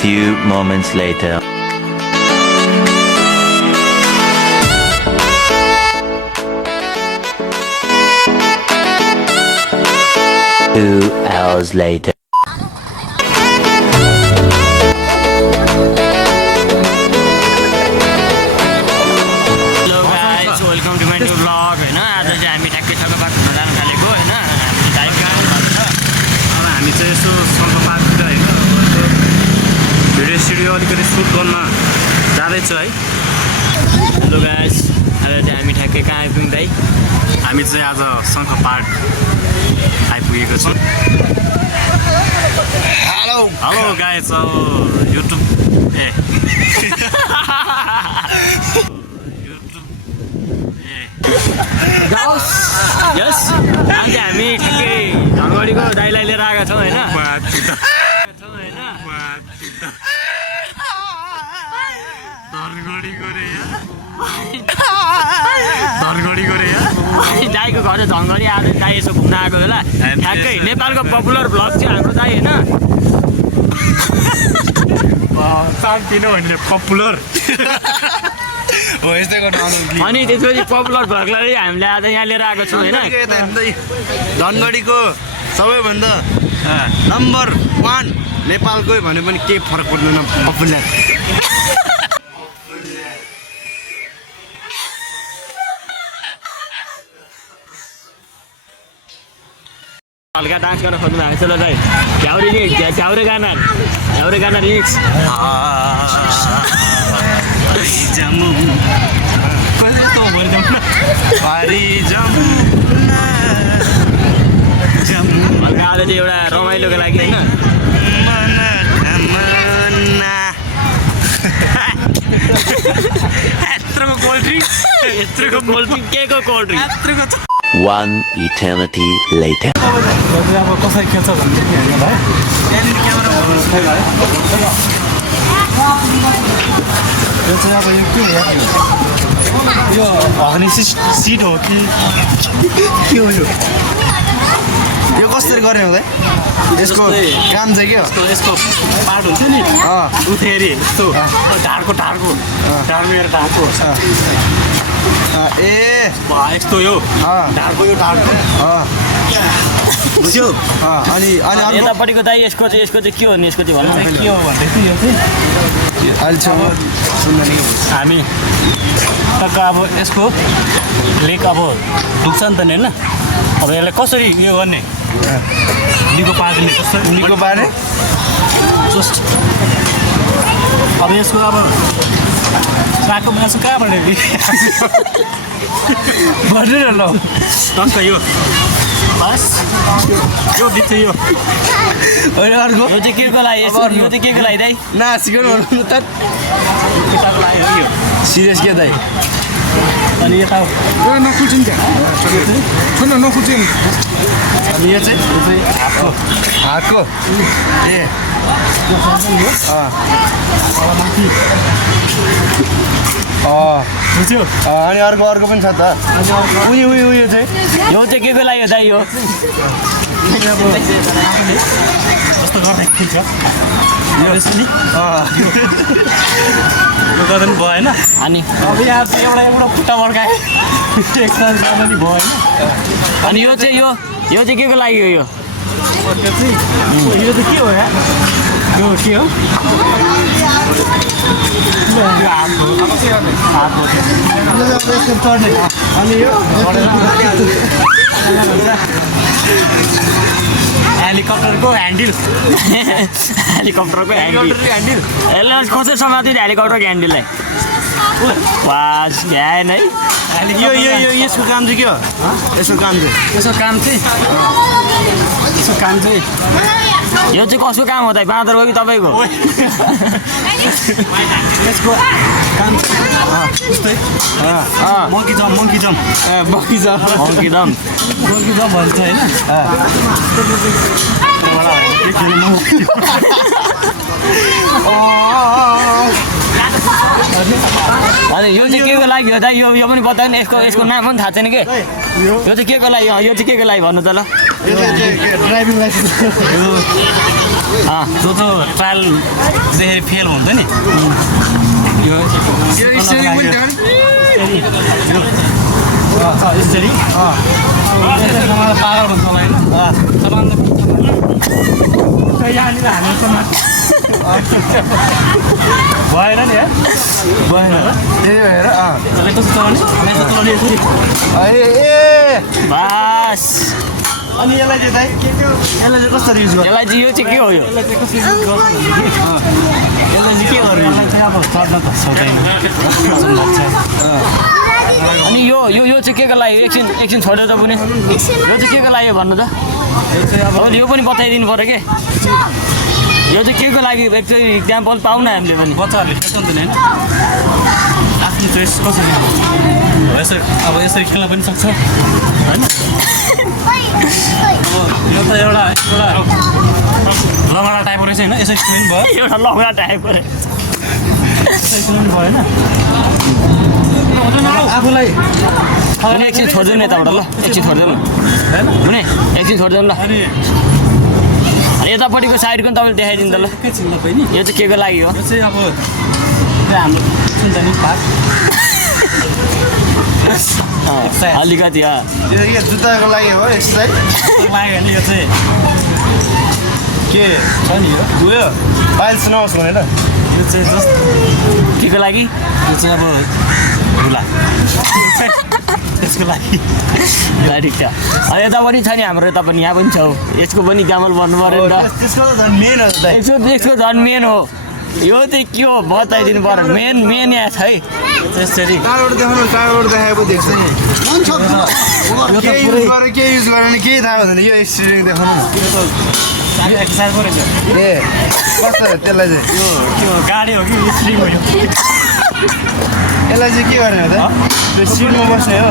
few moments later. Two hours later. Hello guys, welcome to my new blog होइन। आज चाहिँ हामी ठ्याक्कै सङ्घपार्क घुम्न जानु थालेको होइन। हामी टाइम अब हामी चाहिँ यसो सङ्घपार्कतिर होइन भिडियो सिडियो अलिकति सुट गर्न जाँदैछु है। हेलो गाइस, आज चाहिँ हामी ठ्याक्कै कहाँ आइपुग्यौँ दाइ? हामी चाहिँ आज सङ्घपार्क आइपुगेको छौँ। हेलो गाइस, अब युट्युब यस, आज चाहिँ हामी ठ्याक्कै धनगढीको दाइलाई लिएर आएका छौँ होइन। दाइको घर चाहिँ धनगढी। आज दाइ यसो घुम्न आएको बेला ठ्याक्कै नेपालको पपुलर भ्लग चाहिँ हाम्रो दाइ होइन। सानो भने पपुलर हो यस्तै गर्नु आउनु। अनि त्यसपछि पपुलर भ्लगलाई हामीले आज यहाँ लिएर आएको छौँ होइन। धनगढीको सबैभन्दा नम्बर 1 नेपालकै भने पनि केही फरक पर्दैन पपुलर। हल्का डान्स गर्न खोज्नु भएको छ ल दाइ। झ्याउरे गाना रिमिक्स। हल्का आज चाहिँ एउटा रमाइलोको लागि होइन। यत्रोको कोल्ड ड्रिङ्क के को cold drink? One eternity later. अब कसरी खेल्छ भन्ने होइन भाइ। यो चाहिँ अब यो के हो यो हग्ने सिट हो कि के हो यो कसरी गर्ने हो भाइ? यसको काम चाहिँ के हो? यसको पार्ट हुन्छ नि उठेरी यस्तो ढाडको मेरो ढाडको ए यस्तो यो ढाडको बुझ्यो। अनि अर्को यतापट्टिको दाइ यसको चाहिँ के हो नि? यसको चाहिँ भन्नु के हो भन्दै थियो यो चाहिँ अहिलेसम्म सुन्नु हामी टक्क अब यसको लेग अब दुख्छ नि त नि होइन। अब यसलाई कसरी यो गर्ने निको पार्ने निको पार्ने जस्ट अब यसको अब सागको मासु कहाँबाट भन्नु न ल टक्क यो बस यो बिच यो होइन अर्को यो चाहिँ के को लागि? यो चाहिँ के को लागि दाइ? नासिकन भन्नु त किताब लाग्यो यो सिरियस के दाइ? अनि यता नखुचिन् नखुचिन् अनि यो चाहिँ हातको ए बुझ्यो। अनि अर्को पनि छ त उयो चाहिँ यो चाहिँ के को लागि हो दाइ? यो जस्तो गर्दा ठिक छ यो यसरी यो गर्दा पनि भएन। अनि अब यहाँ चाहिँ एउटा खुट्टा बर्काएँ एक्सर्साइज गर्दा नि भएन। अनि यो चाहिँ के को लागि हो? यो यो चाहिँ के हो यहाँ यो के हो अनि यो हेलिकप्टरको ह्यान्डल यसलाई कसरी समात्यो नि हेलिकप्टरको ह्यान्डललाई? वास भ्याएन है। यो यसको काम चाहिँ के हो? यसको काम चाहिँ यो चाहिँ कसको काम हो त? बाँदर हो कि तपाईँको? यसको काम जस्तै मङ्की जम्प भन्छ होइन। अनि यो चाहिँ के को लागि हो त? यो पनि बताउनु नि। यसको नाम पनि थाहा छैन के? यो चाहिँ के को लागि? यो चाहिँ के को लागि भन्नु त ल? ड्राइभिङ लाइसेन्स जो ट्रायल देखेर फेल हुन्छ नि यो स्टेरिङ पनि थियो यसरी पागल भन्छ होला यहाँनिर हाल्नु भएन नि है भएन त्यही भएर त्यसले कस्तो चलाउने यसरी बास अनि यसलाई चाहिँ दाइ यसलाई चाहिँ कसरी युज गर्छ यसलाई चाहिँ यो चाहिँ के हो यो यसलाई चाहिँ कसरी युज गर्छ यसलाई चाहिँ के गर्नु यसलाई चाहिँ अब चढ्न त सक्दैन अनि यो यो यो चाहिँ के को लागि एकछिन छोडेर पनि यो चाहिँ के को लागि भन्नु त यो पनि बताइदिनु पऱ्यो के यो चाहिँ के को लागि एकचोटि इक्जाम्पल पाउन हामीले पनि बच्चाहरूले खेल्छ नि होइन आफ्नो चोइस कसरी यसरी अब यसरी खेल्न पनि सक्छ होइन यो त एउटा लङडा टाइपको रहेछ होइन यसरी खेल्नु भयो एउटा लौडा टाइपको यसरी खेल्नु भयो होइन आफूलाई अनि एकछिन छोडिदिनु यताबाट ल एकछिन छोडिदिनु हुने एकछिन छोडिदिनु ल अनि अनि यतापट्टिको साइडको पनि तपाईँले देखाइदिनु त ल एकैछिन ल बहिनी यो चाहिँ के को लागि हो यो चाहिँ अब हाम्रो हुन्छ नि पार्ट अलिकति यो जुत्ताको लागि हो एक्सर्साइज लाग्यो भने यो चाहिँ के छ नि यो उयो पाइल्स नहोस् भनेर यो चाहिँ जस्ट के को लागि यो चाहिँ अब धुला त्यसको लागि ल ठिक छ अनि यता पनि छ नि हाम्रो यता पनि यहाँ पनि छ यसको पनि इक्जाम्पल भन्नु पऱ्यो नि त त्यसको त झन् मेन हो दाइ यसको झन् मेन हो यो चाहिँ के हो बताइदिनु पऱ्यो मेन यहाँ छ है त्यसरी टाढोबाट देखाउनु टाढोबाट देखाएको देख्छ नि के युज गरेर के युज गरेर केही थाहा हुँदैन यो एक्सपिरियन्स देखाउनु न एक्सर्साइज पो रहेछ ए कस्तो त्यसलाई चाहिँ यो त्यो गाडी हो कि स्ट्रिङ हो यो यसलाई चाहिँ के गर्ने हो त त्यो सिटमा बस्ने हो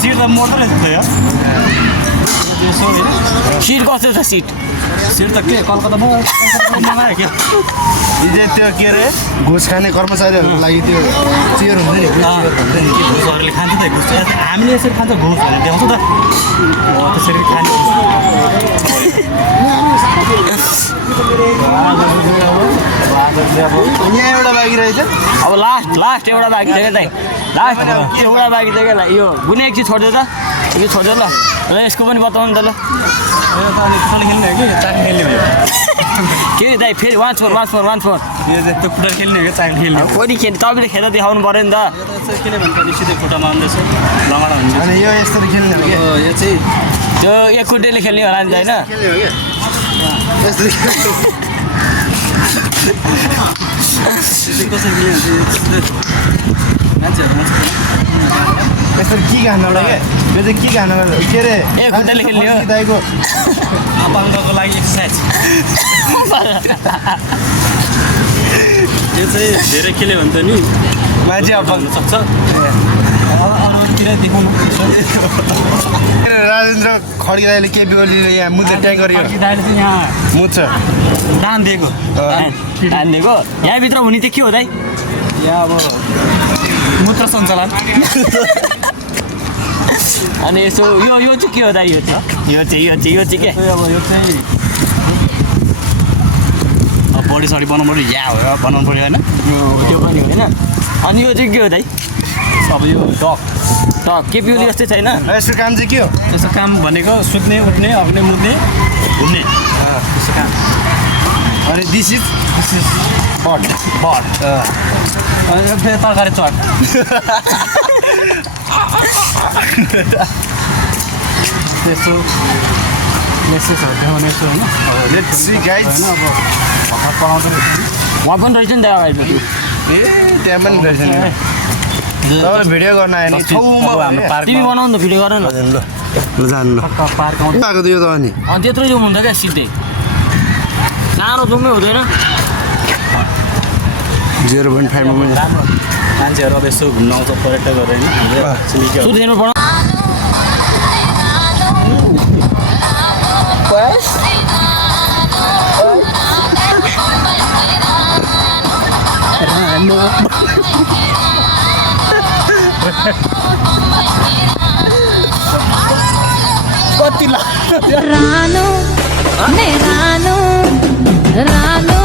सिट त मोटो रहेछ त यो सिट कस्तो छ सिट सिट त के कलकत्तामा नलायो क्या हिजो त्यो के अरे घुस खाने कर्मचारीहरूको लागि त्यो चेयर हुन्छ नि चेयर हुन्छ नि घुसहरूले खान्छ त घुस हामीले यसरी खान्छ घुस भनेर देखाउँछ त त्यसरी खाने यहाँ एउटा बाँकी रहेछ अब लास्ट एउटा बाँकी छ क्या दाइ लास्ट एउटा बाँकी छ क्या यो गुने एकछिन छोडिदियो त एकछिन छोडिदियो ल र यसको पनि बताउनु त ल खाली खेल्ने हो कि चाक खेल्ने हो के दाइ फेरि वान फोर यो चाहिँ त्यो खुट्टा खेल्ने हो कि चाक खेल्ने हो कोही खेल तपाईँले खेल्दा देखाउनु पऱ्यो नि त यो त खेल्यो भने त सिधै खुट्टामा आउँदैछ लङडा हुन्छ अनि यो यसरी खेल्ने हो कि यो चाहिँ त्यो एक खुट्टेले खेल्ने होला नि त होइन खेल्ने हो कि यसरी खेल्ने कसरी खेल्ने हुन्छ मान्छेहरू यसरी के खानुलाई क्या यो चाहिँ के खानुलाई के अरे ए खुट्टाले खेल्ने हो दाइको अपाङ्गको लागि एक्सर्साइज यो चाहिँ धेरै खेल्यो भने त नि मान्छे अब सक्छ अरूतिर देखाउनु राजेन्द्र खड्की दाइले केपी ओलीले यहाँ मुद्दा ट्याग गर्यो दाइले चाहिँ यहाँ मुद्छ दान दिएको हानिदिएको यहाँभित्र हुने चाहिँ के हो दाइ यहाँ अब मूत्र सञ्चालन अनि यसो यो चाहिँ के हो दाइ यो चाहिँ के अब यो चाहिँ बडी सडी बनाउनु पऱ्यो या हो बनाउनु पऱ्यो होइन त्यो पनि होइन अनि यो चाहिँ के हो दाइ अब यो डग त केपी ओली जस्तै छैन यसको काम चाहिँ के हो यसो काम भनेको सुत्ने उठ्ने अग्ने मुद्ने घुम्ने त्यस्तो काम अनि दिस इज बट अनि फेरि तरकारी चट त्यस्तो मेसेजहरू देखाउने यस्तो होइन लेट्स सी गाइज होइन अब भर्खर पढाउँछ उहाँ पनि रहेछ नि त अहिले त्यो ए त्यहाँ पनि रहेछ नि तपाईँ भिडियो गर्न आयो नि छेउमा हाम्रो पार्क तिमी बनाउनु त भिडियो गर न ल जानु ल पार्क आउँछ आएको त यो त अनि अनि त्यत्रो जुम हुन्छ क्या सिधै सानो जुमै हुँदैन 0.5 मा पनि राम्रो मान्छेहरू अब यसो घुम्न आउँछ पर्यटकहरू होइन सुध हेर्नु पर्छ कति रानो रानो